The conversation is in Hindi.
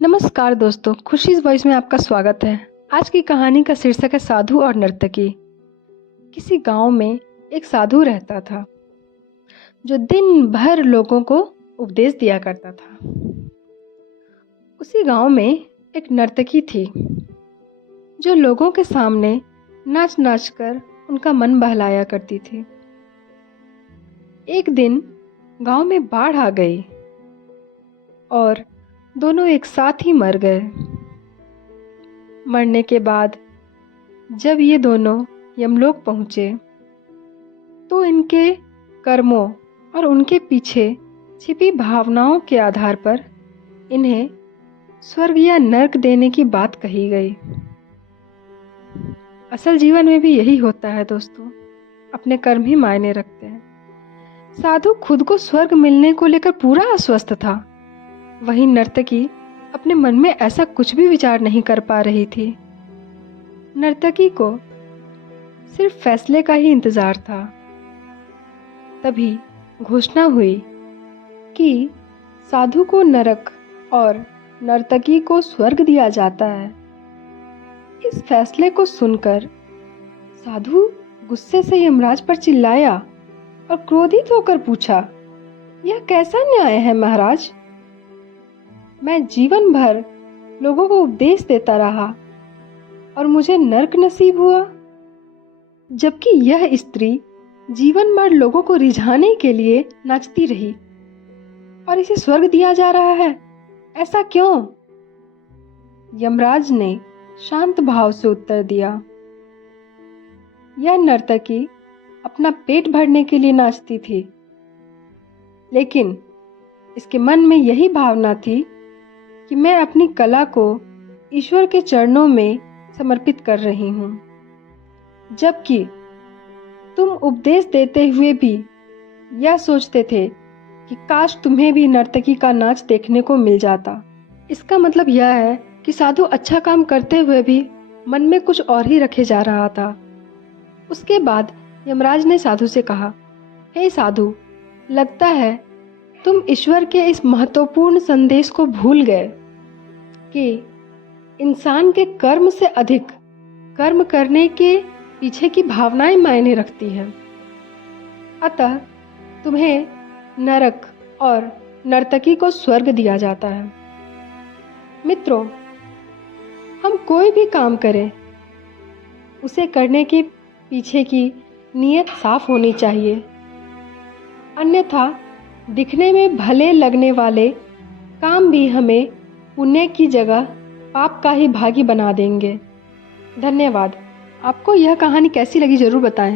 नमस्कार दोस्तों, खुशीज़ वॉइस में आपका स्वागत है। आज की कहानी का शीर्षक है साधु और नर्तकी। किसी गांव में एक साधु रहता था जो दिन भर लोगों को उपदेश दिया करता था। उसी गांव में एक नर्तकी थी जो लोगों के सामने नाच नाच कर उनका मन बहलाया करती थी। एक दिन गांव में बाढ़ आ गई और दोनों एक साथ ही मर गए। मरने के बाद जब ये दोनों यमलोक पहुँचे तो इनके कर्मों और उनके पीछे छिपी भावनाओं के आधार पर इन्हें स्वर्ग या नर्क देने की बात कही गई। असल जीवन में भी यही होता है दोस्तों, अपने कर्म ही मायने रखते हैं। साधु खुद को स्वर्ग मिलने को लेकर पूरा आश्वस्त था, वहीं नर्तकी अपने मन में ऐसा कुछ भी विचार नहीं कर पा रही थी। नर्तकी को सिर्फ फैसले का ही इंतजार था। तभी घोषणा हुई कि साधु को नरक और नर्तकी को स्वर्ग दिया जाता है। इस फैसले को सुनकर साधु गुस्से से यमराज पर चिल्लाया और क्रोधित होकर पूछा, यह कैसा न्याय है महाराज? मैं जीवन भर लोगों को उपदेश देता रहा और मुझे नर्क नसीब हुआ, जबकि यह स्त्री जीवन भर लोगों को रिझाने के लिए नाचती रही और इसे स्वर्ग दिया जा रहा है। ऐसा क्यों? यमराज ने शांत भाव से उत्तर दिया, यह नर्तकी अपना पेट भरने के लिए नाचती थी, लेकिन इसके मन में यही भावना थी कि मैं अपनी कला को ईश्वर के चरणों में समर्पित कर रही हूँ। जबकि तुम उपदेश देते हुए भी यह सोचते थे कि काश तुम्हें भी नर्तकी का नाच देखने को मिल जाता। इसका मतलब यह है कि साधु अच्छा काम करते हुए भी मन में कुछ और ही रखे जा रहा था। उसके बाद यमराज ने साधु से कहा, हे साधु, लगता है तुम ईश्वर के इस महत्वपूर्ण संदेश को भूल गए कि इंसान के कर्म से अधिक कर्म करने के पीछे की भावनाएं मायने रखती हैं। अतः तुम्हें नरक और नर्तकी को स्वर्ग दिया जाता है। मित्रों, हम कोई भी काम करें, उसे करने के पीछे की नीयत साफ होनी चाहिए, अन्यथा दिखने में भले लगने वाले काम भी हमें पुण्य की जगह पाप का ही भागी बना देंगे। धन्यवाद। आपको यह कहानी कैसी लगी जरूर बताएं।